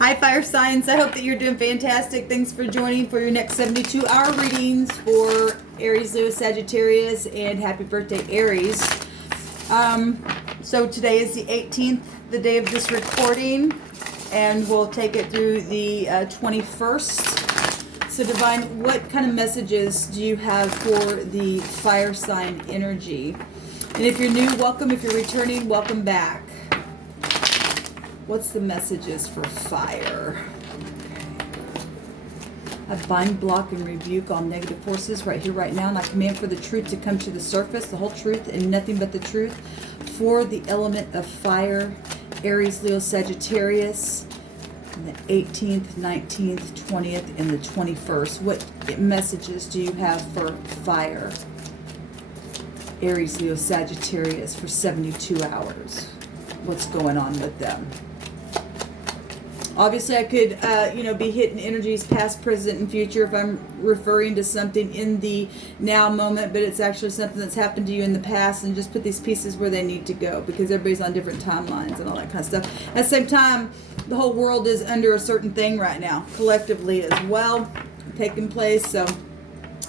Hi, fire signs. I hope that you're doing fantastic. Thanks for joining for your next 72-hour readings for Aries, Leo, Sagittarius, and happy birthday, Aries. So today is the 18th, the day of this recording, and we'll take it through the 21st. So Divine, what kind of messages do you have for the fire sign energy? And if you're new, welcome. If you're returning, welcome back. What's the messages for fire? I bind, block, and rebuke all negative forces right here, right now. And I command for the truth to come to the surface, the whole truth and nothing but the truth. For the element of fire, Aries, Leo, Sagittarius, and the 18th, 19th, 20th, and the 21st. What messages do you have for fire? Aries, Leo, Sagittarius for 72 hours. What's going on with them? Obviously, I could, be hitting energies past, present, and future if I'm referring to something in the now moment, but it's actually something that's happened to you in the past, and just put these pieces where they need to go because everybody's on different timelines and all that kind of stuff. At the same time, the whole world is under a certain thing right now, collectively as well, taking place. So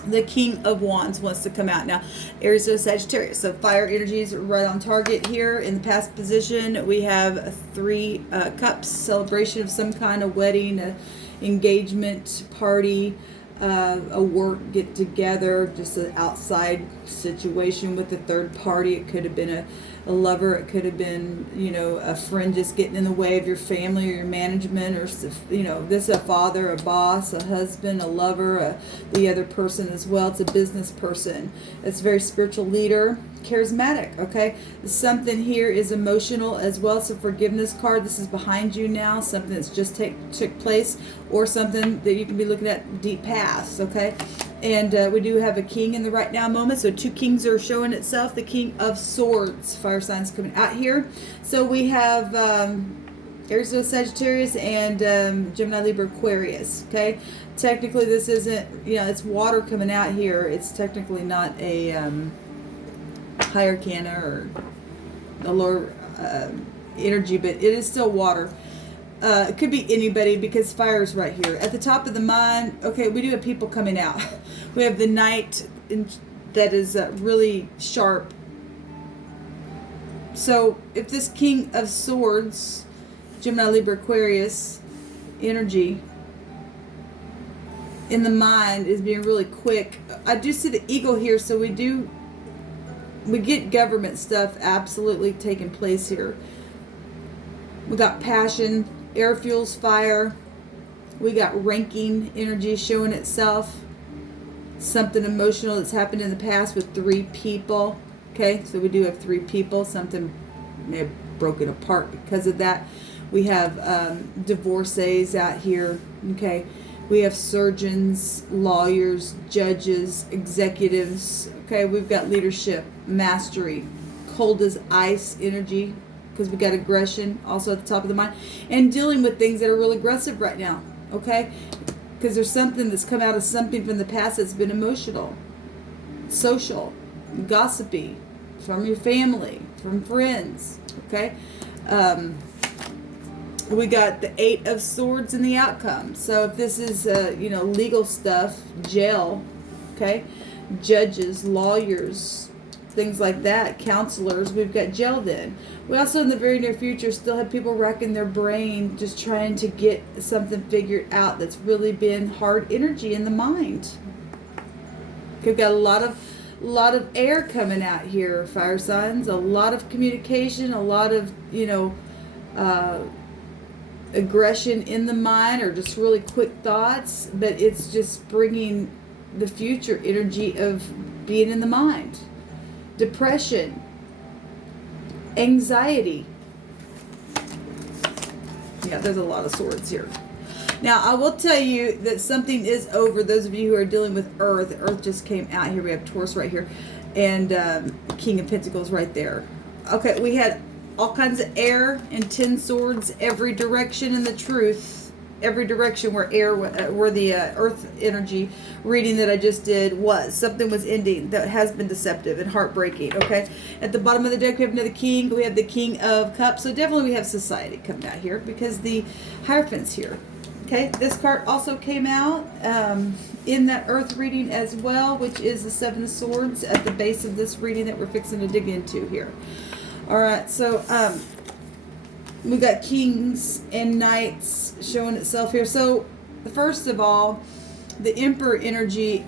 the King of Wands wants to come out now. Aries, Leo, Sagittarius. So fire energies right on target here. In the past position, we have 3 cups, celebration of some kind, a wedding, a engagement party, a work get together, just an outside situation with a third party. It could have been a lover. It could have been, a friend just getting in the way of your family or your management, or, this is a father, a boss, a husband, a lover, the other person as well. It's a business person. It's a very spiritual leader, charismatic, okay? Something here is emotional as well. It's a forgiveness card. This is behind you now, something that's just took place, or something that you can be looking at deep past, okay? And we do have a king in the right now moment. So 2 kings are showing itself. The King of Swords, fire signs coming out here. So we have Aries, Leo, Sagittarius, and Gemini, Libra, Aquarius. Okay, technically this isn't, it's water coming out here. It's technically not a higher arcana or a lower energy, but it is still water. It could be anybody because fire is right here. At the top of the mind, okay, we do have people coming out. We have the Knight that is really sharp. So if this King of Swords, Gemini, Libra, Aquarius energy in the mind is being really quick. I do see the eagle here, so we get government stuff absolutely taking place here. We got passion, air fuels fire. We got ranking energy showing itself. Something emotional that's happened in the past with 3 people. Okay, so we do have 3 people. Something may have broken apart because of that. We have divorcees out here. Okay, we have surgeons, lawyers, judges, executives. Okay, we've got leadership, mastery, cold as ice energy, because we got aggression also at the top of the mind, and dealing with things that are real aggressive right now, okay? Because there's something that's come out of something from the past that's been emotional, social, gossipy, from your family, from friends, okay? We got the 8 of Swords in the outcome. So if this is, legal stuff, jail, okay? Judges, lawyers, things like that, counselors, we've got jail then. We also in the very near future still have people racking their brain just trying to get something figured out that's really been hard energy in the mind. We've got a lot of air coming out here, fire signs, a lot of communication, a lot of, aggression in the mind, or just really quick thoughts, but it's just bringing the future energy of being in the mind. Depression, anxiety. Yeah, there's a lot of swords here. Now, I will tell you that something is over. Those of you who are dealing with Earth, Earth just came out here. We have Taurus right here, and King of Pentacles right there. Okay, we had all kinds of air and 10 swords every direction in the truth. every direction where where the earth energy reading that I just did was. Something was ending that has been deceptive and heartbreaking. Okay, at the bottom of the deck we have another king. We have the King of Cups. So definitely we have society coming out here because the Hierophant's here. Okay, this card also came out in that earth reading as well, which is the Seven of Swords at the base of this reading that we're fixing to dig into here. All right, so we got kings and knights showing itself here. So first of all, the Emperor energy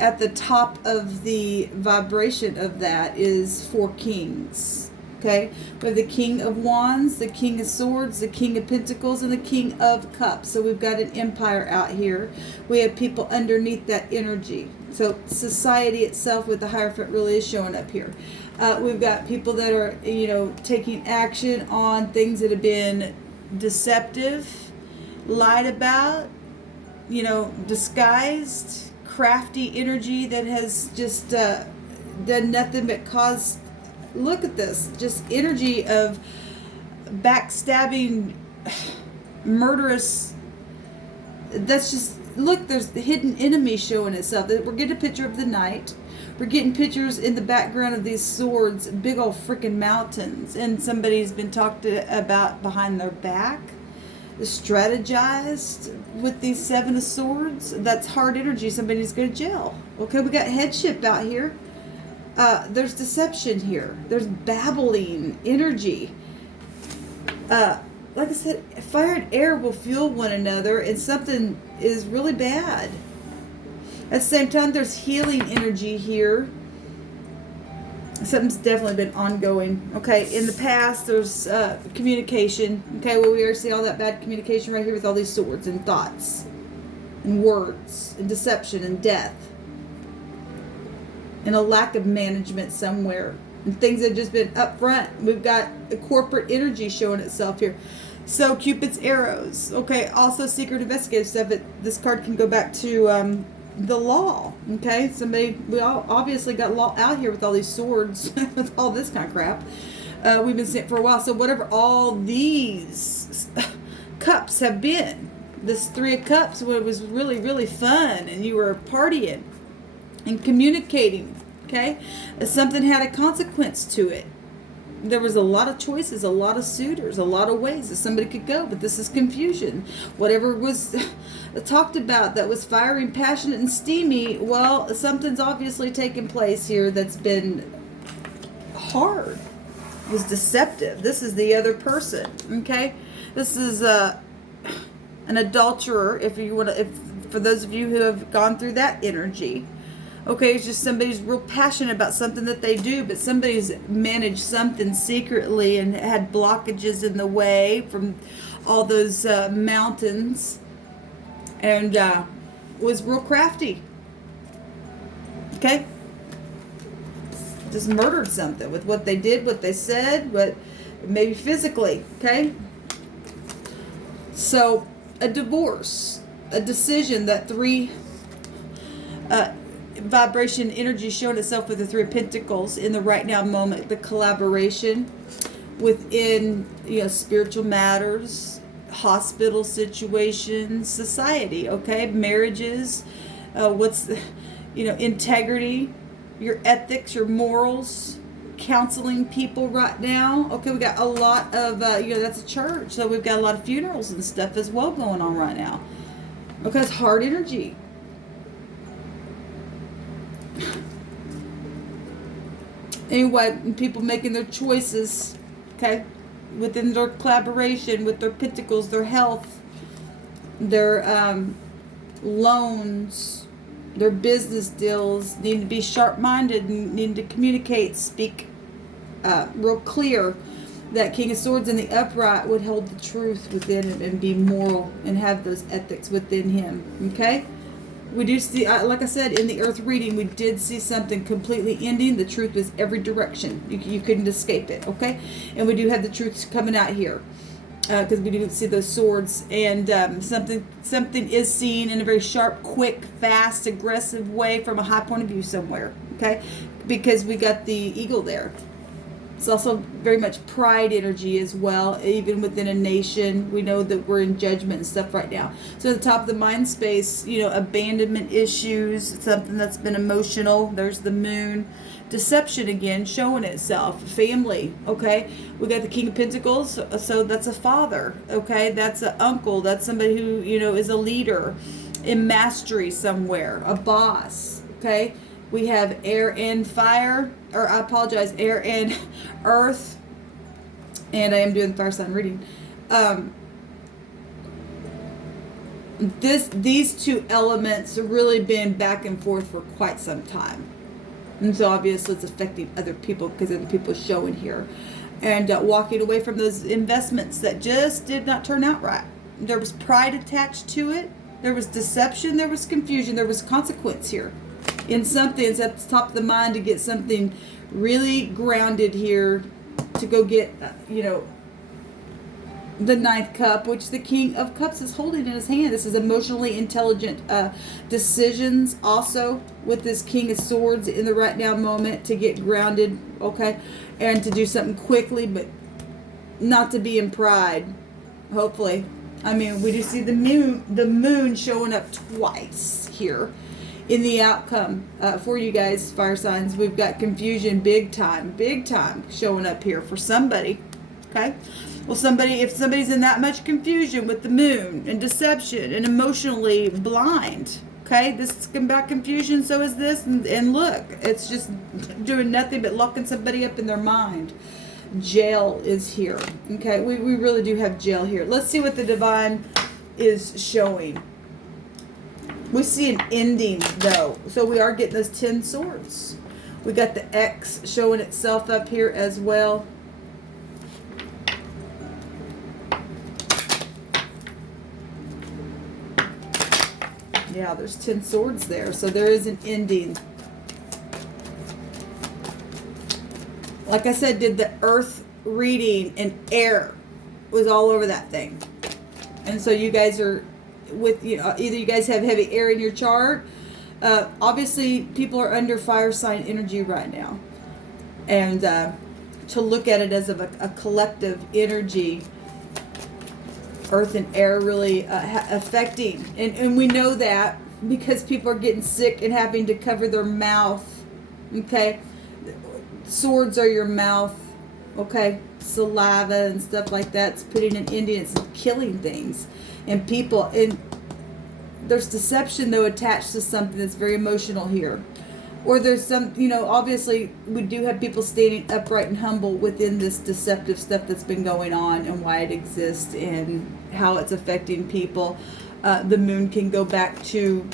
at the top of the vibration of that is 4 kings. Okay, we have the King of Wands, the King of Swords, the King of Pentacles, and the King of Cups. So we've got an empire out here. We have people underneath that energy. So society itself with the Hierophant really is showing up here. We've got people that are, you know, taking action on things that have been deceptive, lied about, you know, disguised, crafty energy that has just done nothing but cause. Look at this, just energy of backstabbing, murderous. That's just, look, there's the hidden enemy showing itself. We're getting a picture of the knight. We're getting pictures in the background of these swords, big old freaking mountains, and somebody's been talked about behind their back, strategized with these Seven of Swords. That's hard energy. Somebody's going to jail. Okay, we got headship out here. There's deception here. There's babbling energy. Like I said, fire and air will fuel one another, and something is really bad. At the same time, there's healing energy here. Something's definitely been ongoing. Okay, in the past, there's communication. Okay, well, we already see all that bad communication right here with all these swords and thoughts and words and deception and death. And a lack of management somewhere. And things that have just been up front. We've got a corporate energy showing itself here. So Cupid's arrows. Okay, also secret investigative stuff. This card can go back to the law. Okay, we all obviously got law out here with all these swords, with all this kind of crap. We've been seeing it for a while. So whatever all these cups have been, this 3 of Cups, it was really, really fun, and you were partying and communicating, okay? Something had a consequence to it. There was a lot of choices, a lot of suitors, a lot of ways that somebody could go, but this is confusion. Whatever was talked about that was fiery and passionate and steamy, well, something's obviously taken place here that's been hard. It was deceptive. This is the other person, okay? This is an adulterer, if you want to, for those of you who have gone through that energy. Okay, it's just somebody's real passionate about something that they do, but somebody's managed something secretly and had blockages in the way from all those mountains, and was real crafty. Okay? Just murdered something with what they did, what they said, what maybe physically. Okay? So, a divorce, a decision, that 3 vibration energy showing itself with the 3 of Pentacles in the right now moment, the collaboration within, you know, spiritual matters, hospital situations, society, okay, marriages, integrity, your ethics, your morals, counseling people right now. Okay, we got a lot of, that's a church, so we've got a lot of funerals and stuff as well going on right now. Okay, it's hard energy. Anyway, people making their choices, okay, within their collaboration with their pentacles, their health, their loans, their business deals, need to be sharp-minded, need to communicate, speak real clear. That King of Swords in the upright would hold the truth within him and be moral and have those ethics within him, okay? We do see, like I said, in the earth reading, we did see something completely ending. The truth was every direction. You couldn't escape it, okay? And we do have the truth coming out here because we do see those swords. And something is seen in a very sharp, quick, fast, aggressive way from a high point of view somewhere, okay? Because we got the eagle there. It's also very much pride energy as well. Even within a nation, we know that we're in judgment and stuff right now. So at the top of the mind space, abandonment issues, something that's been emotional. There's the moon. Deception again, showing itself. Family, okay? We got the King of Pentacles, so that's a father, okay? That's an uncle. That's somebody who, is a leader in mastery somewhere, a boss, okay? We have air and fire, or I apologize, air and earth. And I am doing the fire sign reading. These two elements have really been back and forth for quite some time. And so obviously it's affecting other people because other people showing here. And walking away from those investments that just did not turn out right. There was pride attached to it. There was deception. There was confusion. There was consequence here. In something, it's at the top of the mind to get something really grounded here, to go get, the ninth cup, which the King of Cups is holding in his hand. This is emotionally intelligent decisions also with this King of Swords in the right now moment to get grounded, okay, and to do something quickly, but not to be in pride, hopefully. I mean, we do see the moon showing up twice here in the outcome for you guys, fire signs. We've got confusion big time showing up here for somebody, okay? Well, if somebody's in that much confusion with the moon and deception and emotionally blind, okay, this is about confusion, so is this, and look, it's just doing nothing but locking somebody up in their mind. Jail is here, okay, we really do have jail here. Let's see what the divine is showing. We see an ending, though. So we are getting those 10 swords. We got the X showing itself up here as well. Yeah, there's 10 swords there. So there is an ending. Like I said, did the earth reading, and air was all over that thing. And so you guys are with, either you guys have heavy air in your chart. Obviously, people are under fire sign energy right now. And to look at it as a collective energy, earth and air really affecting. And we know that because people are getting sick and having to cover their mouth. Okay? Swords are your mouth. Okay? Saliva and stuff like that. It's putting an ending. It's killing things. And people. And there's deception, though, attached to something that's very emotional here. Or there's some, obviously we do have people standing upright and humble within this deceptive stuff that's been going on and why it exists and how it's affecting people. The moon can go back to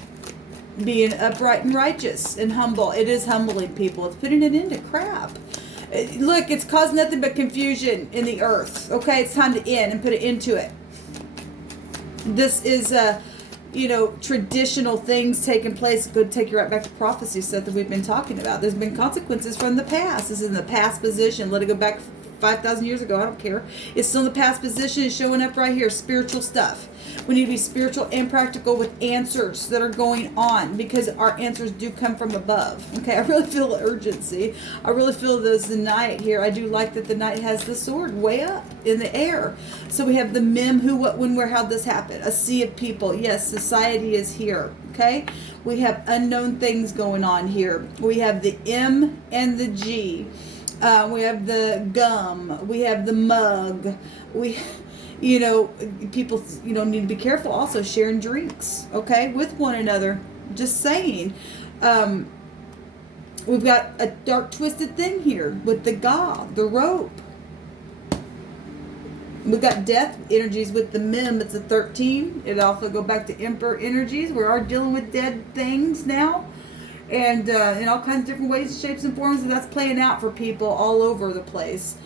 being upright and righteous and humble. It is humbling people. It's putting it into crap. Look, it's caused nothing but confusion in the earth. Okay, it's time to end and put it into it. This is traditional things taking place. It could take you right back to prophecy stuff that we've been talking about. There's been consequences from the past. This is in the past position. Let it go back 5,000 years ago. I don't care. It's still in the past position. It's showing up right here. Spiritual stuff. We need to be spiritual and practical with answers that are going on, because our answers do come from above. Okay, I really feel urgency. I really feel this the knight here. I do like that the knight has the sword way up in the air. So we have the mem, who, what, when, where, how'd this happen? A sea of people. Yes, society is here. Okay, we have unknown things going on here. We have the M and the G. We have the gum. We have the mug. People, need to be careful also sharing drinks, okay, with one another. Just saying. We've got a dark twisted thing here with the god, the rope. We've got death energies with the mem. It's a 13. It also go back to emperor energies. We are dealing with dead things now. And in all kinds of different ways, shapes, and forms. And that's playing out for people all over the place.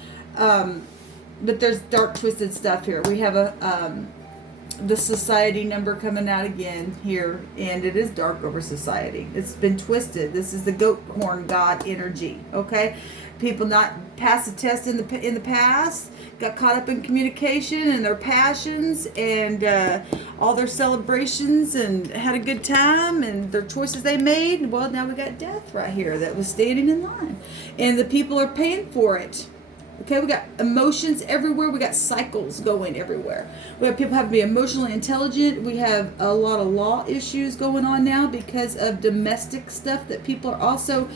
But there's dark, twisted stuff here. We have the society number coming out again here. And it is dark over society. It's been twisted. This is the goat horn god energy. Okay? People not passed the test in the past. Got caught up in communication and their passions and all their celebrations and had a good time and their choices they made. Well, now we got death right here that was standing in line. And the people are paying for it. Okay, we got emotions everywhere. We got cycles going everywhere. We have people having to be emotionally intelligent. We have a lot of law issues going on now because of domestic stuff that people are also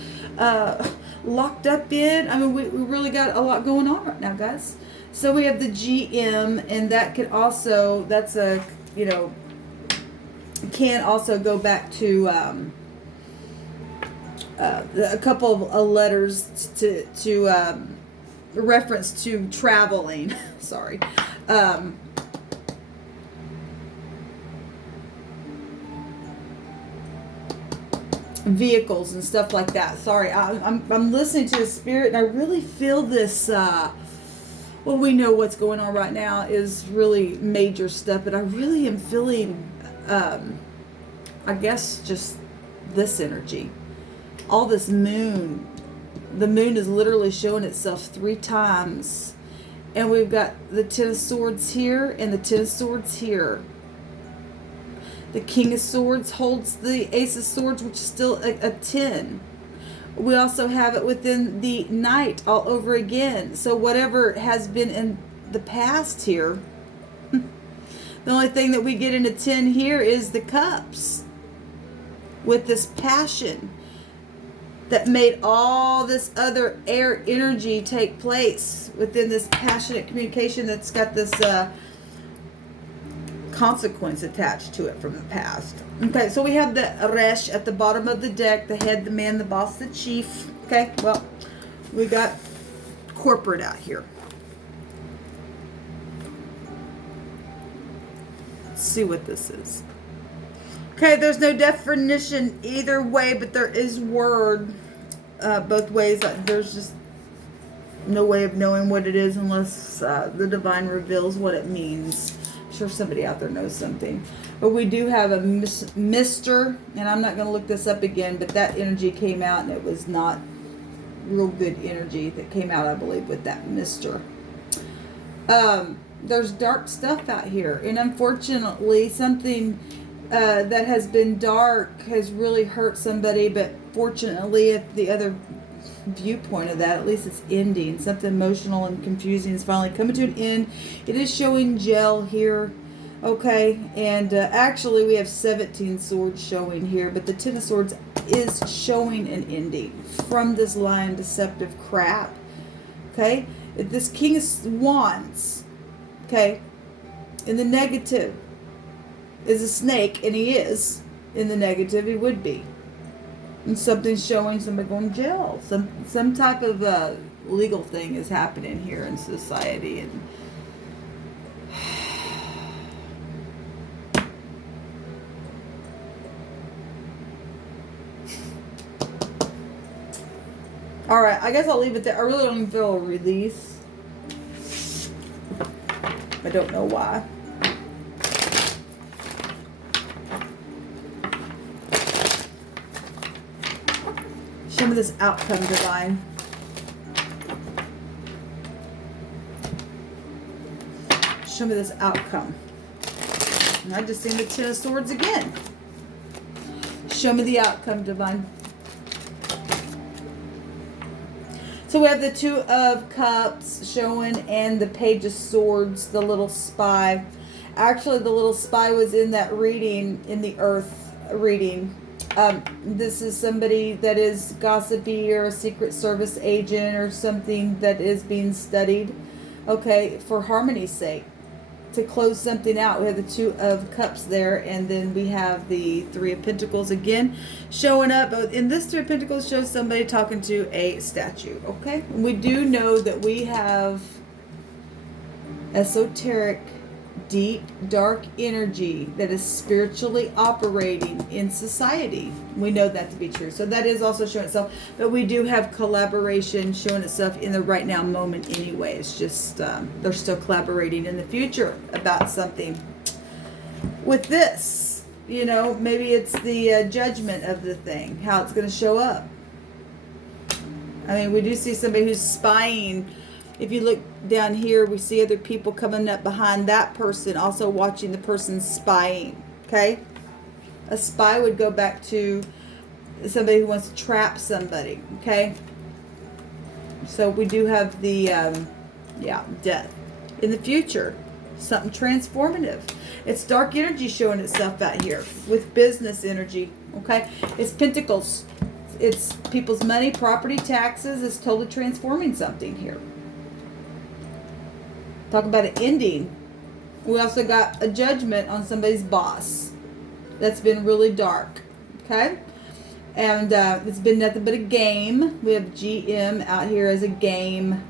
locked up in. I mean, we really got a lot going on right now, guys. So we have the GM, and that could also, that's a, you know, can also go back to a couple of letters to reference to traveling. Sorry. Vehicles and stuff like that. Sorry, I'm listening to the spirit, and I really feel this. Well, we know what's going on right now is really major stuff, but I really am feeling, I guess, just this energy. All this moon. The moon is literally showing itself 3 times. And we've got the Ten of Swords here and the Ten of Swords here. The King of Swords holds the Ace of Swords, which is still a 10. We also have it within the Knight all over again. So whatever has been in the past here, the only thing that we get in a 10 here is the Cups. With this passion that made all this other air energy take place within this passionate communication that's got this consequence attached to it from the past. Okay, so we have the Resh at the bottom of the deck, the head, the man, the boss, the chief. Okay, well, we got corporate out here. Let's see what this is. Okay, there's no definition either way, but there is word both ways. There's just no way of knowing what it is unless the divine reveals what it means. I'm sure somebody out there knows something. But we do have a Mr., and I'm not going to look this up again, but that energy came out, and it was not real good energy that came out, I believe, with that Mr. There's dark stuff out here, and unfortunately, something that has been dark has really hurt somebody, but fortunately, if the other viewpoint of that, at least it's ending. Something emotional and confusing is finally coming to an end. It is showing gel here. Okay, and actually we have 17 swords showing here, but the Ten of Swords is showing an ending from this lying, deceptive crap. Okay, this King of Wands, okay, in the negative is a snake, and he is in the negative. He would be. And something's showing somebody going to jail. Some type of legal thing is happening here in society, and all right, I guess I'll leave it there. I really don't even feel a release. I don't know why. Show me this outcome, divine. Show me this outcome. And I just seen the Ten of Swords again. Show me the outcome, divine. So we have the Two of Cups showing, and the Page of Swords, the little spy. Actually, the little spy was in that reading, in the Earth reading. This is somebody that is gossipy or a Secret Service agent or something that is being studied, okay, for harmony's sake, to close something out. We have the Two of Cups there, and then we have the Three of Pentacles again showing up. In this Three of Pentacles shows somebody talking to a statue, okay? And we do know that we have esoteric, deep, dark energy that is spiritually operating in society. We know that to be true. So that is also showing itself. But we do have collaboration showing itself in the right now moment anyway. It's just they're still collaborating in the future about something. With this, you know, maybe it's the judgment of the thing, how it's going to show up. I mean, we do see somebody who's spying. If you look down here, we see other people coming up behind that person, also watching the person spying, okay? A spy would go back to somebody who wants to trap somebody, okay? So we do have the Yeah, death. In the future, something transformative. It's dark energy showing itself out here with business energy. Okay, it's pentacles. It's people's money, property, taxes. It's totally transforming something here. Talk about an ending. We also got a judgment on somebody's boss. That's been really dark. Okay, and it's been nothing but a game. We have GM out here as a game.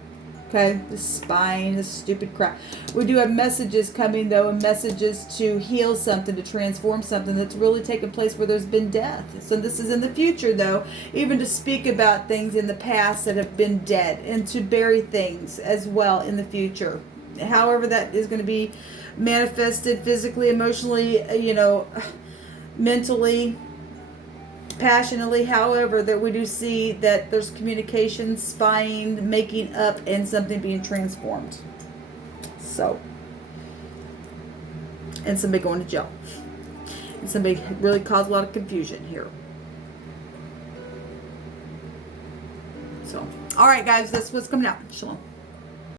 Okay, the spine, this stupid crap. We do have messages coming, though, and messages to heal something, to transform something that's really taken place where there's been death. So this is in the future, though, even to speak about things in the past that have been dead, and to bury things as well in the future. However that is going to be manifested physically, emotionally, mentally, passionately, however, that we do see that there's communication, spying, making up, and something being transformed. So, and somebody going to jail. And somebody really caused a lot of confusion here. So, all right, guys, that's what's coming out. Shalom.